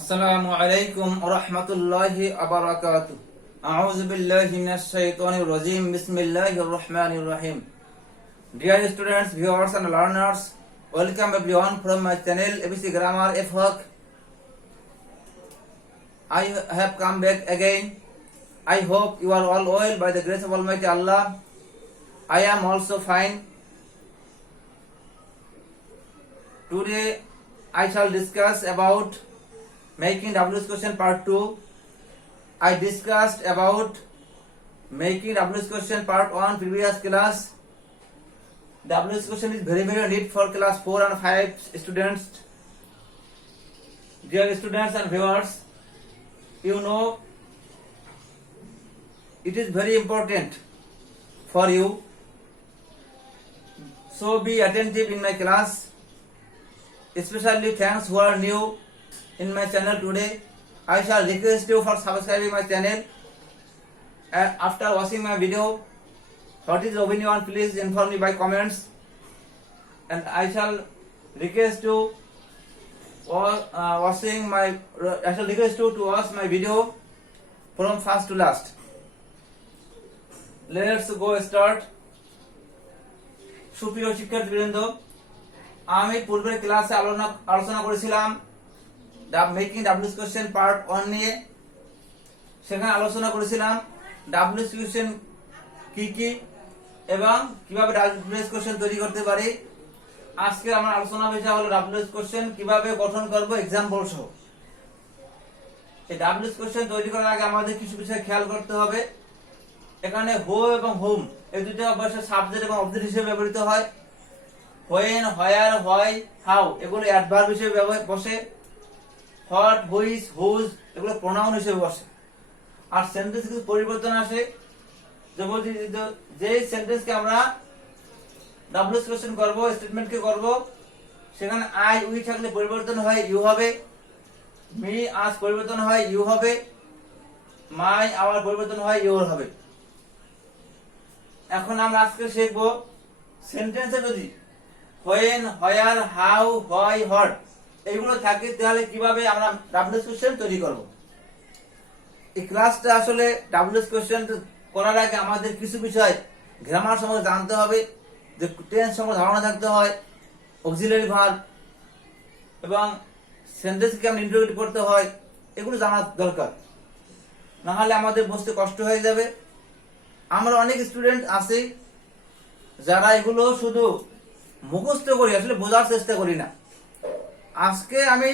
Assalamu alaikum wa rahmatullahi wa barakatuh. A'udhu billahi minash shaitanir rajim. Bismillahir rahmanir rahim. Dear students, viewers and learners, welcome everyone from my channel ABC Grammar FHOC. I have come back again. I hope you are all well by the grace of Almighty Allah. I am also fine. Today I shall discuss about making WH question part 2. I discussed about making WH question part 1 previous class. WH question is very neat for class 4 and 5 students. Dear students and viewers, you know it is very important for you. So be attentive in my class. Especially thanks who are new in my channel today. I shall request you for subscribing my channel. After watching my video, what is your opinion? Please inform me by comments. And I shall request you to watch my video from first to last. Let's go start. সুপ্রিয় শিক্ষার্থীবৃন্দ, আমি পূর্বের ক্লাসে আলোচনা করেছিলাম making WH question part 1 নিয়ে। সেখানে আলোচনা করেছিলাম WH কোশ্চেন কি এবং কিভাবে WH কোশ্চেন তৈরি করতে পারি। আজকে আমার আলোচনা বিষয় হলো WH কোশ্চেন কিভাবে গঠন করব एग्जांपल সহ। এই WH কোশ্চেন তৈরি করার আগে আমাদের কিছু বিষয় খেয়াল করতে হবে। এখানে হো এবং হোম এই দুটো অবশ্যই সাবজেক্ট এবং অবজেক্ট হিসেবে ব্যবহৃত হয়। when, where, why, how এগুলো অ্যাডভার্ব হিসেবে বসে। what, which, whose এগুলো প্রোনাউন হিসেবে বসে। আর সেন্টেন্স কিছু পরিবর্তন আসে। যে সেন্টেন্সকে আমরা WH কোশ্চেন করব, স্টেটমেন্টকে করব, সেখানে আই উই থাকলে পরিবর্তন হয় ইউ হবে, মি আস পরিবর্তন হয় ইউ হবে, মাই আওয়ার পরিবর্তন হয় ইউর হবে। এখন আমরা আজকে শিখব সেন্টেন্সে যদি when, where, how, why, what এইগুলো থাকে তাহলে কিভাবে আমরা WH কোশ্চেন তৈরি করব। এই ক্লাসটা আসলে WH কোশ্চেন করার আগে আমাদের কিছু বিষয় গ্রামার সম্পর্কে জানতে হবে, যে টেন্স সম্পর্কে ধারণা থাকতে হয়, অক্সিলারি ভার্ব এবং সেন্টেন্সকে কেমন ইন্টারপ্রেট করতে হয় এগুলো জানা দরকার। না হলে আমাদের বুঝতে কষ্ট হয়ে যাবে। আমরা অনেক স্টুডেন্ট আছি যারা এগুলো শুধু মুখস্থ করি, আসলে বোঝার চেষ্টা করি না। আজকে আমি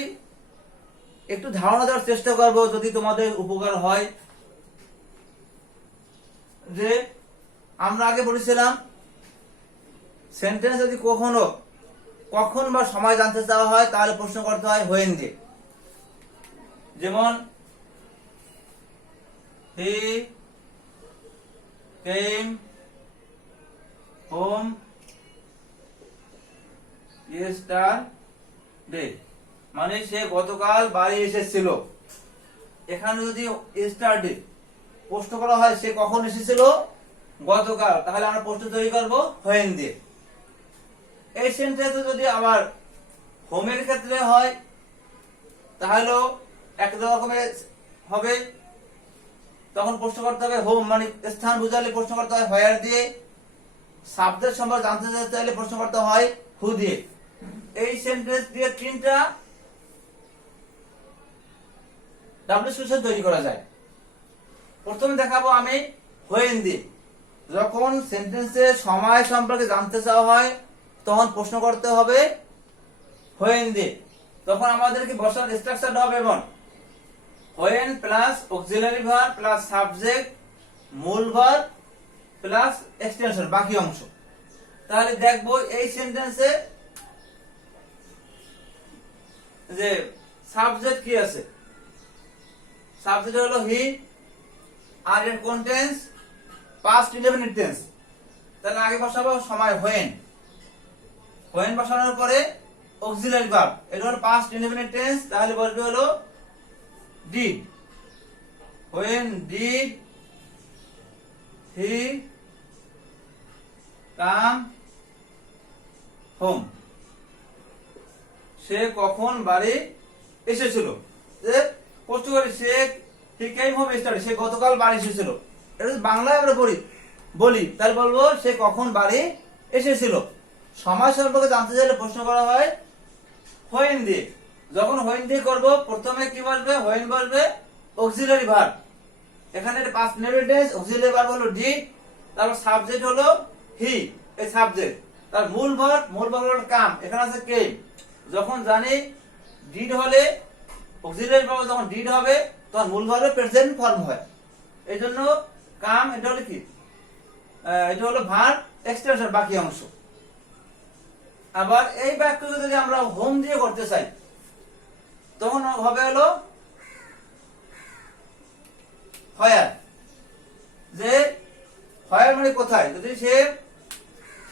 একটু ধারণা দেওয়ার চেষ্টা করব, যদি তোমাদের উপকার হয়। যে আমরা আগে বলেছিলাম সেন্টেন্স যদি কখন বা সময় জানতে চাওয়া হয় তাহলে প্রশ্ন করতে হয় when দিয়ে। যেমন he came home yesterday মানে সে গতকাল বাড়ি এসেছিল। এখানে যদি yesterday প্রশ্ন করা হয় সে কখন এসেছিল, গতকাল, তাহলে আমরা প্রশ্ন তৈরি করব when দিয়ে। এই সেন্টেন্সে যদি আবার হোমের ক্ষেত্রে হয় তাহলে এক রকমের হবে, তখন প্রশ্ন করতে হবে হোম মানে স্থান বুঝালে প্রশ্ন করতে হয় where দিয়ে। সাবজেক্ট সম্পর্কে জানতে চাইলে প্রশ্ন করতে হয় who দিয়ে। এই সেন্টেন্স দিয়ে তিনটা WH কোশ্চেন তৈরি করা যায়। প্রথমে দেখাবো আমি when দিয়ে। যখন সেন্টেন্সে সময় সম্পর্কে জানতে চাওয়া হয় তখন প্রশ্ন করতে হবে when দিয়ে। তখন আমাদেরকে বসার স্ট্রাকচারটা হবে এমন when plus auxiliary verb plus subject মূল ভার্ব প্লাস এক্সটেনশন বাকি অংশ। তাহলে দেখবো এই সেন্টেন্সে যে সাবজেক্ট কি আছে। সাবজেক্ট হলো হি আর এর কন্টেন্স পাস্ট ইনডেফিনিট টেন্স। তাহলে আগে বসাবো সময় when বসানোর পরে অক্সিলারি ভার্ব, এটা হলো পাস্ট ইনডেফিনিট টেন্স, তাহলে বলবে হলো did। when did he come home সে কখন বাড়ি এসেছিল। যে প্রশ্ন করি সে হি কেম হোম স্টাডি, সে গতকাল বাড়ি এসেছিল। এটা যদি বাংলায় আমরা বলি তাহলে বলবো সে কখন বাড়ি এসেছিল। সময় সম্পর্কে জানতে চাইলে প্রশ্ন করা হয় হোয়েন দিয়ে। যখন হোয়েন দিয়ে করব প্রথমে কি বসবে, হোয়েন বসবে অক্সিলারি ভার্ব। এখানে past negative tense, auxiliary verb হলো ডিড, তারপর সাবজেক্ট হলো হি, এই সাবজেক্ট। তার মূল ভার্ব হলো কাম, এখানে আছে কেম। যখন জানি ডিড হলে অক্সিলারি ভার্ব যখন ডিড হবে তখন মূল ভার্বের প্রেজেন্ট ফর্ম হয়। এই জন্য কাম এটা হলো কি, এটা হলো ভার্ব এক্সটেনশন বাকি অংশ। আবার এই বাক্যকে যদি আমরা হোম দিয়ে করতে চাই তখন হবে হলো হোয়ার। যে হোয়ার মানে কোথায়, যদি সে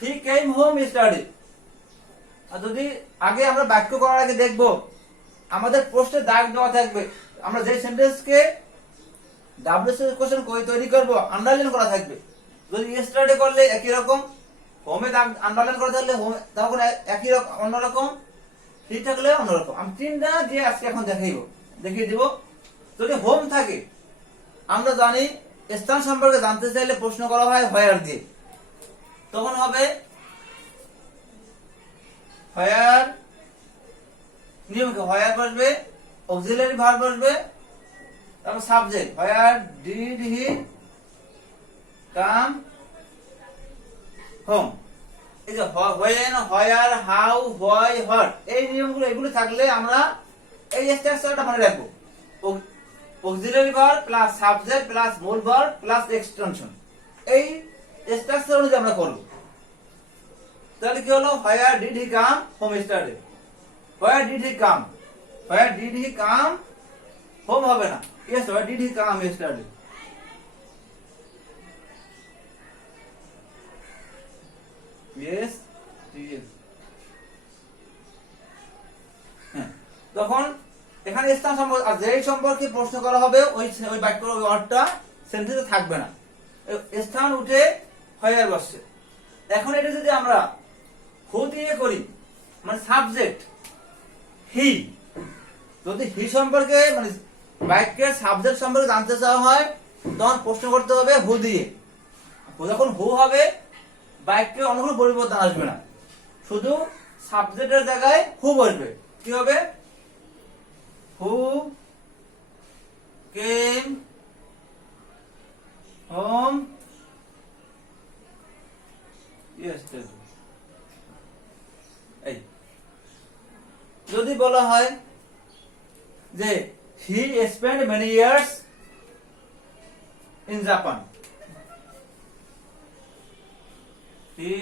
হি কেম হোম স্টাডি। আর যদি আগে আমরা বাক্য করার আগে দেখব আমাদের প্রশ্নে দাগ দেওয়া থাকবে, আমরা যে সেন্টেন্সকে ডাব্লিউএস কোশ্চেন তৈরি করব আন্ডারলাইন করা থাকবে। যদি স্টাডি করলে একই রকম, হোমে আন্ডারলাইন করা থাকলে তখন একই রকম, অন্যরকম, হি থাকলে অন্যরকম। আমি তিনটা দিয়ে আজকে এখন দেখিয়ে দিব। যদি হোম থাকে আমরা জানি স্থান সম্পর্কে জানতে চাইলে প্রশ্ন করা হয় হোয়ার দিয়ে, তখন হবে হোয়ার, নিয়ম কি, হোয়ার বসবে অক্সিলারি ভার্ব বসবে, তারপর subject where did he come home. এই যে when, where, how, why, what, এই নিয়মগুলো এগুলো থাকলে আমরা এই স্ট্রাকচারটা মনে রাখবো। Auxiliary verb plus subject plus মূল ভার্ব প্লাস এক্সটেনশন, এই স্ট্রাকচার অনুযায়ী আমরা করব। তাহলে কি হলো, where did he come home study, where did he come, where did he come home হবে না, yes where did he come study. Yes, তখন এখানে স্থান সম্পর্কে আর যেই সম্পর্কে প্রশ্ন করা হবে ওই বাক্যের ওই ওয়ার্ডটা সেন্টেন্সে থাকবে না, স্থান উঠে হোয়ার বসছে। এখন এটা যদি আমরা হু দিয়ে করি মানে সাবজেক্ট হি, যদি হি সম্পর্কে মানে বাক্যের সাবজেক্ট সম্পর্কে জানতে চাওয়া হয় তখন প্রশ্ন করতে হবে হু দিয়ে। যখন হু হবে বাক্যে অন্য কোনো পরিবর্তন আসবে না, শুধু সাবজেক্টের জায়গায় হু বসবে। কি হবে, হু কেম হোম ইয়েস্টারডে। এই যদি বলা হয় যে he spend many years in Japan, he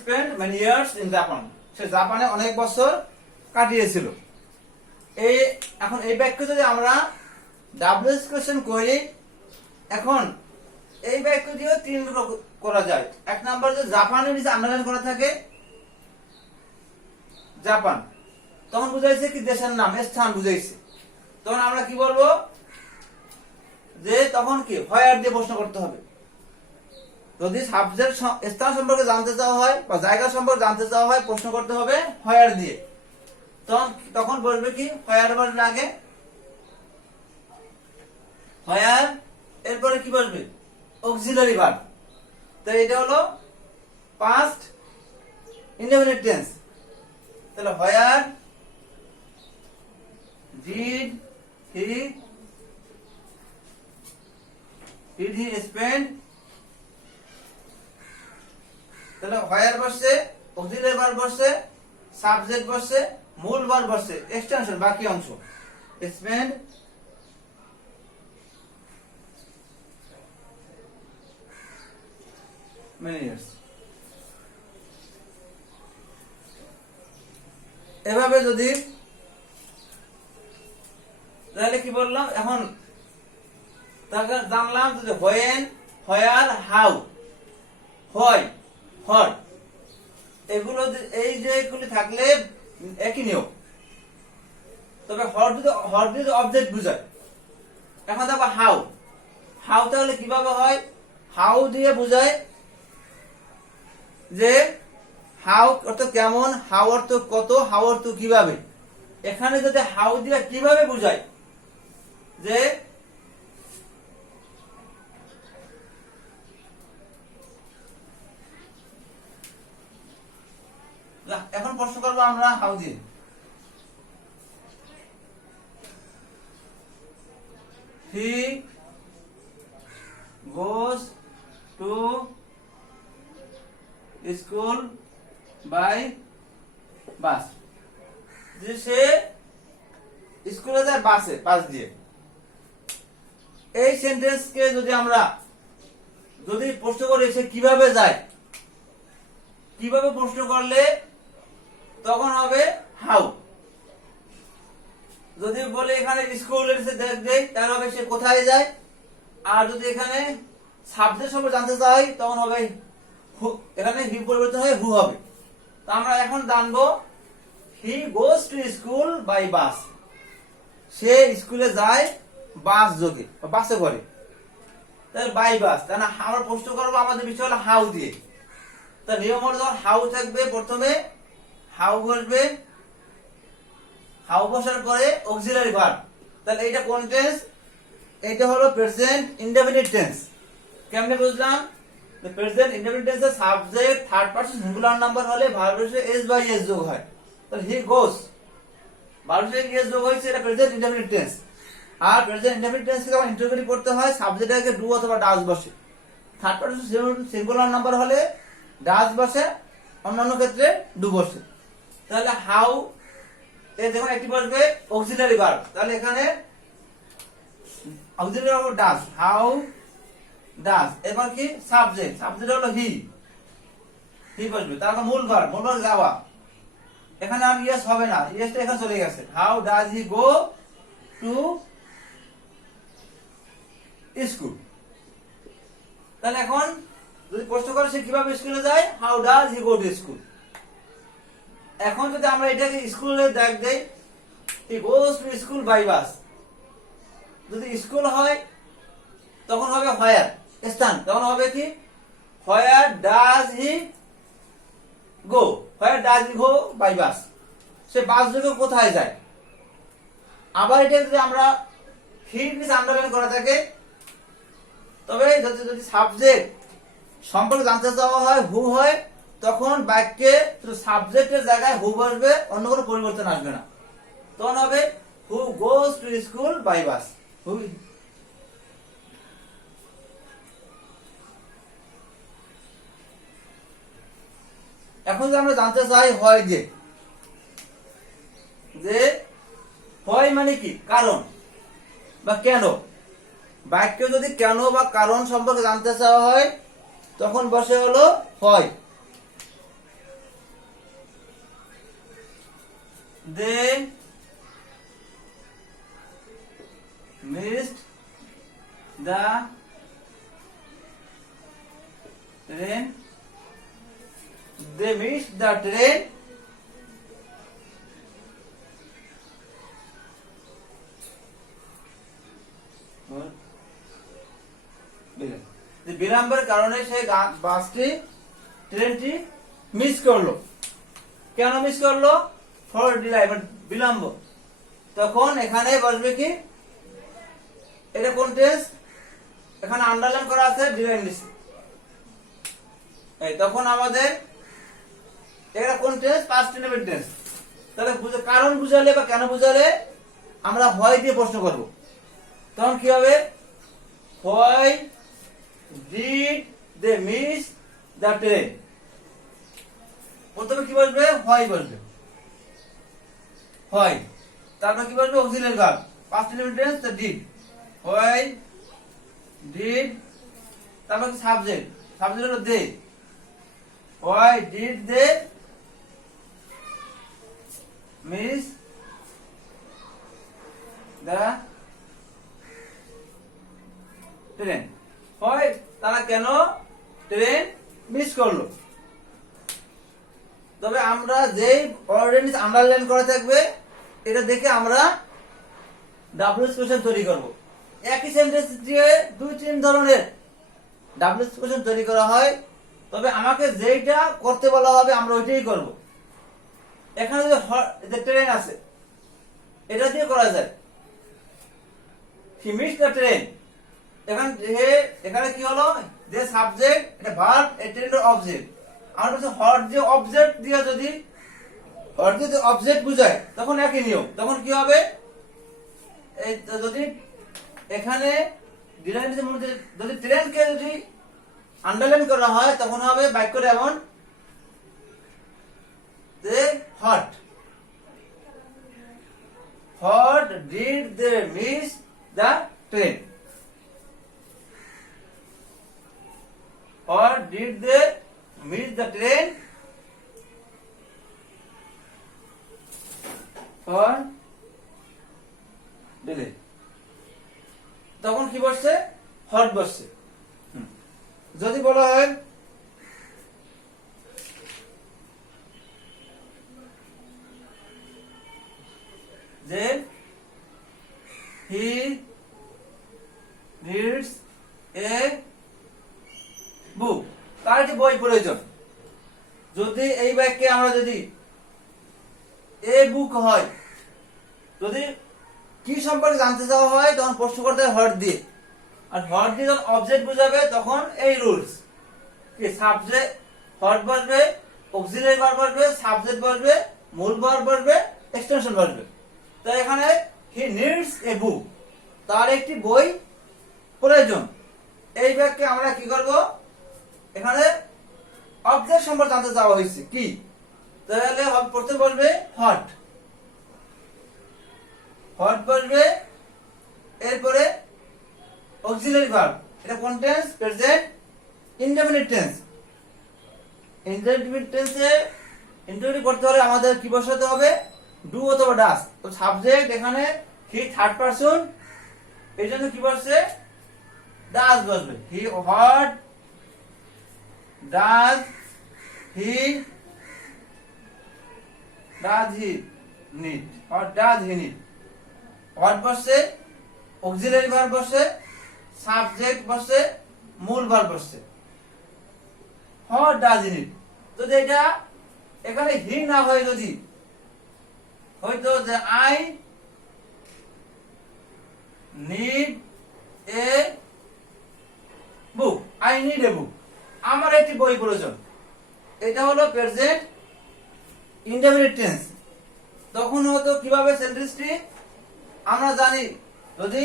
spent many years in Japan, সে জাপানে অনেক বছর কাটিয়েছিল। এখন এই বাক্য যদি আমরা ডাব্লিউএস কোশ্চেন করি, এখন এই বাক্য দিয়ে তিন করা যায়। এক নাম্বার যে জাপানের নিচে আন্ডারলাইন করা থাকে জাপান, তখন বুঝাইছে কি দেশের নাম, স্থান বুঝাইছে। তখন আমরা কি বলবো যে তখন কি হোয়ার দিয়ে প্রশ্ন করতে হবে। যদি সাবজেক্ট স্থান সম্পর্কে জানতে চাওয়া হয় বা জায়গা সম্পর্কে জানতে চাওয়া হয় প্রশ্ন করতে হবে হোয়ার দিয়ে। তখন বলবে কি হোয়ার বসবে আগে, হোয়ার, এরপরে কি বসবে অক্সিলারি ভার্ব। তো এটা হলো পাস্ট ইনডেফিনিট টেন্স। তাহলে হোয়ার ডিড হি স্পেন্ড, তাহলে হোয়ার বসছে, অক্সিলারি ভার্ব বসছে, সাবজেক্ট বসছে, মূল ভার্ব বসছে, এক্সটেনশন বাকি অংশ স্পেন্ড many years। এভাবে যদি তাহলে কি বললাম, এখন জানলাম যে when, where, how, why, what, এগুলো এই যে এগুলি থাকলে একই নিয়ম, তবে হর যদি অবজেক্ট বুঝায়। এখন দেখো হাউ, হাউ তাহলে কিভাবে হয়? হাউ দিয়ে বুঝায় যে হাউ অর্থ কেমন, হাউ অর্থ কত, হাউ অর্থ কিভাবে। এখানে যদি হাউ দিয়ে কিভাবে বুঝায় যে এখন প্রশ্ন করবো আমরা হাউ দিয়ে। He goes to school by bus, যে সে স্কুলে যায় বাসে, বাস দিয়ে। এই সেন্টেন্সকে যদি আমরা প্রশ্ন করি সে কিভাবে যায়, কিভাবে প্রশ্ন করলে তখন হবে হাউ। যদি বলে এখানে স্কুলে দেখ তাহলে হবে সে কোথায় যায়। আর যদি এখানে সাবজেক্ট সম্পর্কে জানতে চাই তখন হবে এখানে হি পরিবর্তন হয়ে হু হবে। তো আমরা এখন জানবো he goes to school by bus, সে স্কুলে যায় বাস যোগে, বাসে করে, তাহলে বাই বাস। তাহলে আমরা প্রশ্ন করবো আমাদের বিষয় হলো হাউ দিয়ে। তা নিয়ম হলো হাউ থাকবে, প্রথমে হাউ বসবে, হাউ বসার পরে অক্সিলারি ভার্ব। তাহলে এটা কোন টেন্স? এটা হলো প্রেজেন্ট ইনডেফিনিট টেন্স। কেমনে বুঝলাম? প্রেজেন্ট ইনডেফিনিট টেন্সের subject third person singular number হলে ভার্বের সাথে এস বাই এস যোগ হয়। তাহলে হি গোস, ভার্বের সাথে এস যোগ হয়েছে, এটা প্রেজেন্ট ইনডেফিনিট টেন্স। আর প্রেজেন্ট ইনডেফিনিট টেন্সকে যখন ইন্টারভিউ করতে হয় সাবজেক্টের আগে ডু অথবা ডাজ বসে। থার্ড পারসন সিঙ্গুলার নাম্বার হলে ডাজ বসে, অন্যান্য ক্ষেত্রে ডু বসে। তাহলে হাউ এ দেখুন একটি বসবে অক্সিলারি ভার্ব, তাহলে এখানে auxiliary verb does, how does. এবার কি সাবজেক্ট, সাবজেক্ট হলো হি, হি বসবে। তারপর মূল ভার্ব যাওয়া, এখানে আর ইয়েস হবে না, ইয়েসটা এখানে চলে গেছে। How does he go to school. তাহলে এখন যদি প্রশ্ন করে সে কিভাবে স্কুলে যায়, how does he go to school. এখন যদি আমরা এটাকে স্কুলে দেখ দেই, he goes to school by bus. যদি স্কুল হয় তখন হবে হোয়ার, স্থান, তখন হবে কি where does he go, where does he go by bus, সে বাস যোগে কোথায় যায়। আবার এটা যদি আমরা হিট নিচে আন্ডারলাইন করা থাকে, তবে যদি সাবজেক্ট সম্পর্কে জানতে চাওয়া হয় হু হয়, তখন বাক্যে সাবজেক্টের জায়গায় হু বসবে, অন্য কোনো পরিবর্তন আসবে না। তখন হবে who goes to school by bus. Who এখন যদি আমরা জানতে চাই হয় যে হয় মানে কি, কারণ বা কেন। বাক্য যদি কেন বা কারণ সম্পর্কে জানতে চাওয়া হয় তখন বসে হলো হয়। They missed the train. They missed the train. বিলম্বের কারণে সেই বাসটি ট্রেনটি মিস করলো। কেন মিস করলো? ফর ডিলাই, বিলম্ব। তখন এখানে বসবে কি, এটা কোন টেন্স? এখানে আন্ডারলাইন করা আছে ডিলাইন লিস্ট। তখন আমাদের এটা কোন টেন্স? Past indefinite tense. তাহলে কারণ বুঝালে বা কেন বুঝালে আমরা হয় দিয়ে প্রশ্ন করব। তখন কি হবে? Why did they miss the train. প্রথমে কি বসবে? হয় বসবে, হয়। তারপর কি বসবে? Auxiliary verb, past indefinite tense, the did. Why did, তারপর কি সাবজেক্ট, সাবজেক্ট হলো they. Why did they miss the train. Why তারা কেন ট্রেন মিস করলো। তবে আমরা যেই অর্ডিনেন্স আন্ডারলাইন করা থাকবে এটা দেখে আমরা ডাব্লিউএস কোশ্চেন তৈরি করব। একই সেন্টেন্স দিয়ে দুই তিন ধরনের ডাব্লিউএস কোশ্চেন তৈরি করা হয়, তবে আমাকে যেইটা করতে বলা হবে আমরা ওইটাই করব। এখানে যে ট্রেন আছে এটা দিয়ে করা যায়, হি মিস দ্য ট্রেন। এখানে কি হলো, যে সাবজেক্ট এটা ভার্ব, এই ট্রেনের অবজেক্ট। আমার কাছে হট যে অবজেক্ট দিয়ে যদি অবজেক্ট বুঝায় তখন একই নিয়ম। তখন কি হবে, এই যদি এখানে যদি ট্রেনকে যদি আন্ডারলাইন করা হয় তখন হবে বাক্যটা এমন যে what did they miss the train, or did they miss the train, or delay। তখন কি বসছে, হট বসছে। যদি বলা হয় যে হি রিডস এ বুক, তার একটি বই প্রয়োজন। যদি এই বাক্যে আমরা যদি এ বুক হয়, যদি কি সম্পর্কে জানতে চাওয়া হয় তখন প্রশ্ন করতে হয় হট দিয়ে, আর হট দিয়ে যখন অবজেক্ট বুঝাবে তখন এই রুলস কি সাবজেক্ট হট বসবে, অক্সিলারি ভার্ব বসবে, সাবজেক্ট বসবে, মূল ভার্ব বসবে, এক্সটেনশন বসবে। তো এখানে হি নিডস এ বুক, তার একটি বই প্রয়োজন। এই বাক্যে আমরা কি করব, এখানে অবজেক্ট সম্পর্কে জানতে চাওয়া হয়েছে কি, তাহলে প্রথমে বসবে হট বসবে, এরপরে অক্সিলারি ভার্ব, এটা কোন tense, present indefinite tense. Indefinite টেন্সে ইন্টারভিউ করতে হলে আমাদের কি বসাতে হবে, ডু অথবা ডাস। তো সাবজেক্ট এখানে হি থার্ড পারসন, এই জন্য কি বসছে, ডাস বসবে। He what does he need, or does he need, what বসছে, অক্সিলারি ভার্ব বসছে, সাবজেক্ট বসছে, মূল ভার্ব বসছে। what does he need, যদি এটা এখানে হি না হয়, যদি হয়তো যে I need a book, I need a book, আমার একটি বই প্রয়োজন। এটা হলো প্রেজেন্ট ইনডেফিনিট টেন্স। তখন হতো কিভাবে সেন্টেন্সটি আমরা জানি, যদি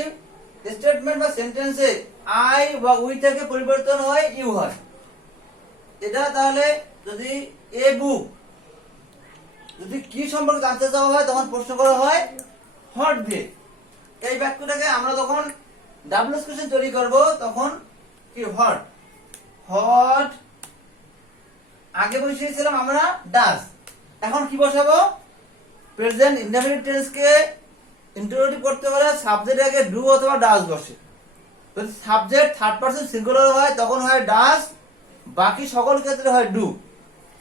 স্টেটমেন্ট বা সেন্টেন্সে আই বা উই থেকে পরিবর্তন হয় ইউ হয়। এটা তাহলে যদি এ বুক, যদি কি সম্পর্কে জানতে চাওয়া হয় তখন প্রশ্ন করা হয় হট দিয়ে। এই বাক্যটাকে আমরা যখন ডাব্লিউএস কোশ্চেন তৈরি করব তখন কি হট আগে বসিয়েছিলাম আমরা ডাস, এখন কি বসাবো, প্রেজেন্ট ইনডেফিনিট টেন্স কে ইন্টারোগেটিভ করতে হলে সাবজেক্ট আগে ডু অথবা ডাস বসে। যদি সাবজেক্ট থার্ড পারসন সিঙ্গুলার হয় তখন হয় ডাস, বাকি সকল ক্ষেত্রে হয় ডু।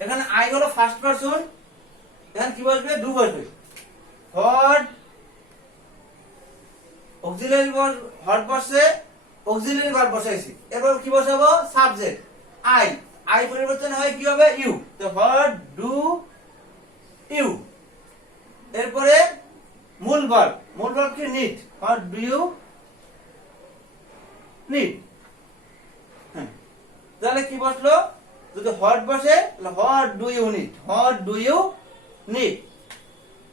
এখানে আই হলো ফার্স্ট পারসন, এখানে কি বসবে, ডু বসবে। হট অক্সিলারি হট বসে, অক্সিলারি ভার্ব বসাইছি, এরপর কি বসাবো, সাবজেক্ট আই পরিবর্তন হয় কি হবে, ইউ। তো হোয়াট ডু ইউ, এরপরে মূল ভার্ব কি need, what do you need. তাহলে কি বসলো, যদি হট বসে হোয়াট ডু ইউ নিড।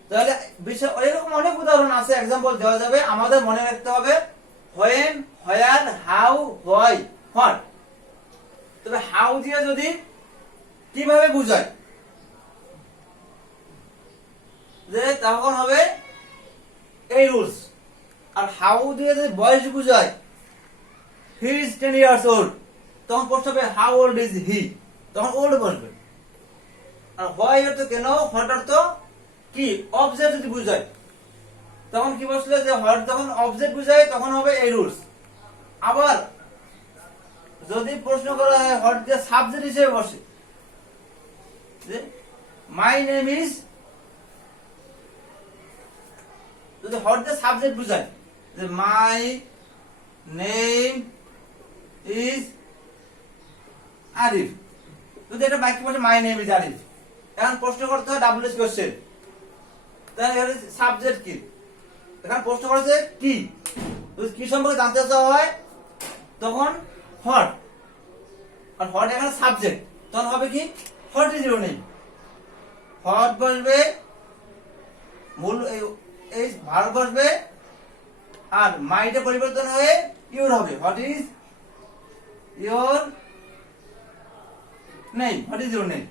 তাহলে বিষয় এরকম অনেক উদাহরণ আছে, एग्जांपल দেওয়া যাবে। আমাদের মনে রাখতে হবে when, where, how, why, what। তবে হাউ দিয়ে যদি কিভাবে বুঝায় যে তখন হবে এই রুলস, আর হাউ দিয়ে যদি বয়স বুঝায় হি ইজ 10 years old, তখন প্রশ্ন হবে হাউ ওল্ড ইজ হি, তখন ওল্ড বসবে। আর হোয়াই অর্থ কেন, হোয়াট অর্থ কি, অবজেক্ট যদি বুঝায় তখন কি বসলে, যে হোয়াট যখন অবজেক্ট বুঝায় তখন হবে এই রুলস। আবার যদি প্রশ্ন করা হয় হোয়াট দিয়ে সাবজেক্ট হিসেবে বসে, মাই নেম ইজ, যদি হট দিয়ে সাবজেক্ট বুঝায় যে মাই নেম ইজ আরিফ, যদি এটা বাক্য বসে মাই নেম ইজ আরিফ, এখন প্রশ্ন করতে হয় ডাব্লিউএস কোশ্চেন, তাহলে সাবজেক্ট কি, এখানে প্রশ্ন করেছে কি, যদি কি সম্পর্কে জানতে চাওয়া হয় তখন হট, আর হট এখানে সাবজেক্ট, তখন হবে কি hot is your name, hot বসবে মূল এই ভার্ব বসবে, আর মাইটা পরিবর্তন হয়ে ইউর হবে, what is your name, what is your name,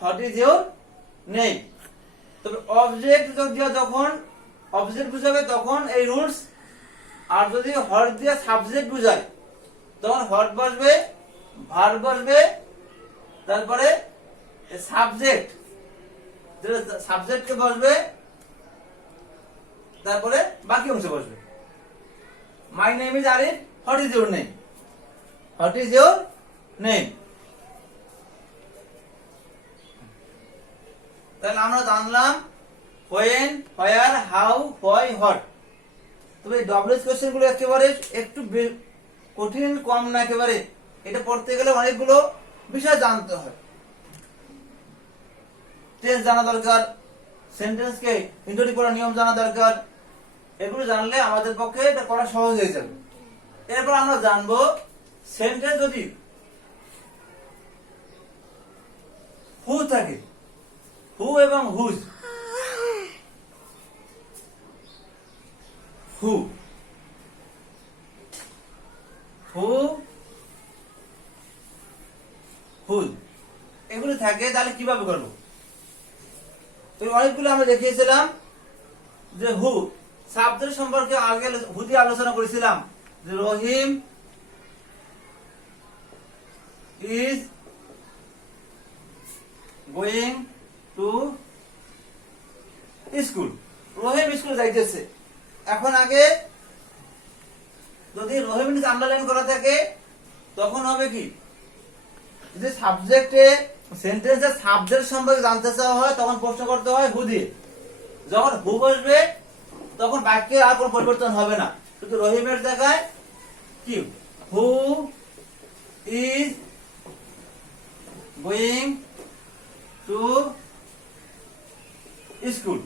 what is your name. তবে অবজেক্ট দিয়ে যখন অবজেক্ট বুঝাবে তখন এই রুলস, আর যদি হট দিয়ে সাবজেক্ট বুঝায় তখন হট বসবে, ভার্ব বসবে, তারপরে সাবজেক্ট সাবজেক্টকে বসবে, তারপরে বাকি অংশ বসবে। My name is Arif, what is your name, what is your name. তাহলে আমরা জানলাম when, where, how, why, hot. তবে ডব্লিউএস কোশ্চেন গুলো একেবারে একটু কঠিন, কম না একেবারে, এটা পড়তে গেলে অনেকগুলো বিষয় জানতে হয়। টেন্স জানা দরকার, সেন্টেন্সকে ইন্টারপ্রিট করার নিয়ম জানা দরকার, এগুলো জানলে আমাদের পক্ষে এটা করা সহজ হয়ে যাবে। এরপর আমরা জানবো সেন্টেন্স যদি হু থাকে, হু এবং হুজ, হু হু হুজ এগুলো থাকে, তাহলে কিভাবে করবো? অনেকগুলো আমরা দেখিয়েছিলাম যে হু সাবজেক্ট সম্পর্কে আগে হু দিয়ে আলোচনা করেছিলাম যে Rahim is going to school, Rahim school যাইতেছে। এখন আগে যদি রহিম আন্ডারলাইন করা থাকে তখন হবে কি, যে সাবজেক্টে সেন্টেন্সের সাবজেক্ট সম্পর্কে জানতে চাওয়া হয় তখন প্রশ্ন করতে হয় হু দিয়ে, যখন হু বসবে তখন বাক্যের আর কোনো পরিবর্তন হবে না, শুধু রহিমের জায়গায় কি who is going to school.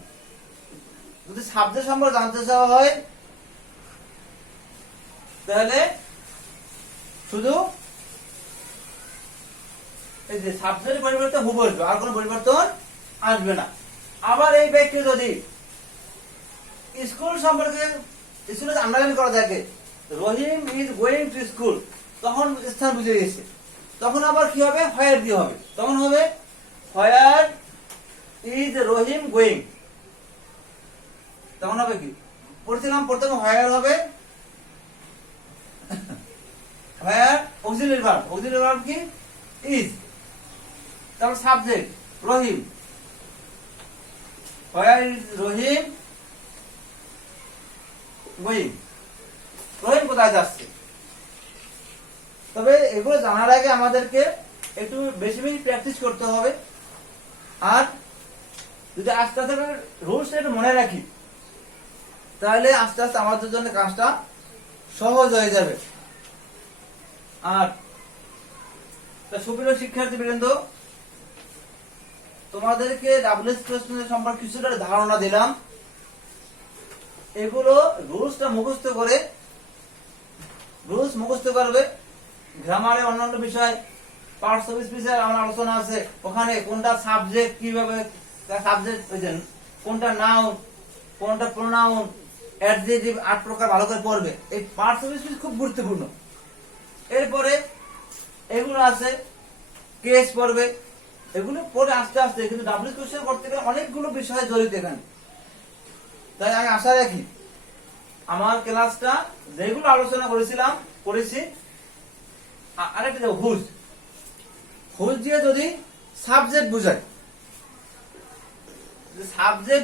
যদি সাবজেক্ট সম্পর্কে জানতে চাওয়া হয় তাহলে শুধু এই যে সাবজেক্ট পরিবর্তন হু বসবে, আর কোনো পরিবর্তন আসবে না। আবার এই ব্যক্তি যদি স্কুল সম্পর্কে স্কুলে আন্ডারলাইন করা থাকে রহিম ইজ গোয়িং টু স্কুল, তখন স্থান বুঝে গেছে, তখন আবার কি হবে হোয়ার দিয়ে হবে, তখন হবে হোয়ার ইজ রহিম গোয়িং, তখন হবে কি পড়ছিলাম প্রথমে হোয়ার হবে, where auxiliary verb, auxiliary verb কি ইজ, তারপর subject Rahim, where is Rahim going, Rahim কোথায় যাচ্ছে। তবে এগুলো জানার আগে আমাদেরকে একটু বেশি বেশি প্র্যাকটিস করতে হবে, আর যদি আস্তে আস্তে রুলস একটু মনে রাখি তাহলে আস্তে আস্তে আমাদের জন্য কাজটা সহজ হয়ে যাবে। আর সুপ্রিয় শিক্ষার্থীবৃন্দ, তোমাদেরকে ডাব্লিউএস কোশ্চেন সম্পর্কে কিছুটা ধারণা দিলাম। এগুলো রুলসটা মুখস্থ করে, রুলস মুখস্থ করবে। গ্রামারে অন্যান্য বিষয় পার্টস অফ স্পিচের আমার আলোচনা আছে, ওখানে কোনটা সাবজেক্ট, কিভাবে সাবজেক্ট, কোনটা নাউন, কোনটা প্রোনাউন, অ্যাডজেক্টিভ, 8 প্রকার ভালো করে পড়বে। এই পার্টস অফ স্পিচ খুব গুরুত্বপূর্ণ। এরপরে এগুলো আছে কেস পড়বে, এগুলো পড়ে আস্তে আস্তে, কিন্তু ডাব্লিউএস কোশ্চেন করতে গেলে অনেকগুলো বিষয় জড়িত এখানে। তাই আমি আশা রাখি আমার ক্লাসটা যেগুলো আলোচনা করেছি, আরেকটা দেখো হুজ, হুজ দিয়ে যদি সাবজেক্ট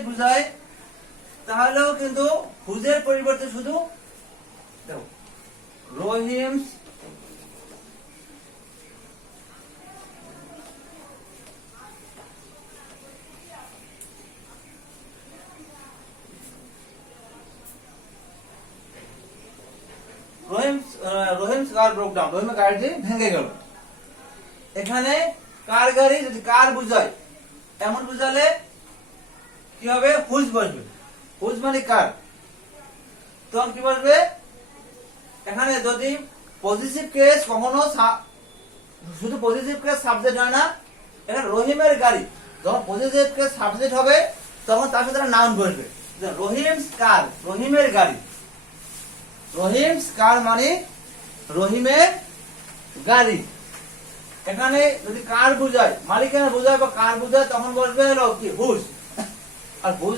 বুঝায়, তাহলেও কিন্তু হুজের পরিবর্তে শুধু দেখো রহিমস কার ব্রোক ডাউন, রহিমের গাড়িটি ভেঙে গেল। এখানে কার গাড়ি যদি কার বুঝায়, এমন বুঝালে কি হবে, হুইচ বসবে, হুইচ মানে কার, তখন কি বলবে, এখানে যদি পজিটিভ কেস কখনো শুধু পজিটিভ কেস সাবজেক্ট হয় না, এখানে রহিমের গাড়ি যখন পজিটিভ কেস সাবজেক্ট হবে তখন তার সাথে নাউন বসবে। রহিমস কার, রহিমের গাড়ি, রহিমস কার মানে রহিমের গাড়ি। এখানে যদি কার বুঝায়, মালিকানা বুঝায় বা কার বুঝায়, তখন বসবে হলো কি হুইচ। R which